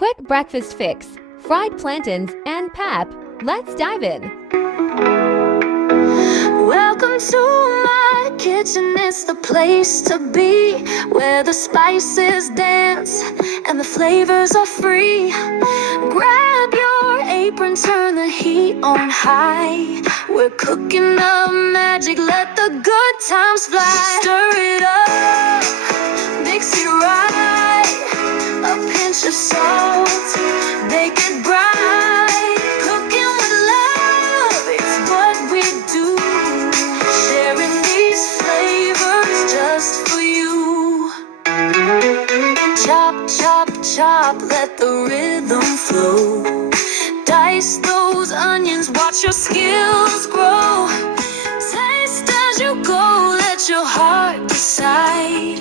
Quick breakfast fix, fried plantains and pap. Let's dive in. Welcome to my kitchen, it's the place to be, where the spices dance and the flavors are free. Grab your apron, turn the heat on high. We're cooking up magic, let the good times fly. Stir it up, mix it right, a pinch of salt, make it bright. Cooking with love, it's what we do, sharing these flavors just for you. Chop, chop, chop, let the rhythm flow. Dice those onions, watch your skills grow. Taste as you go, let your heart decide.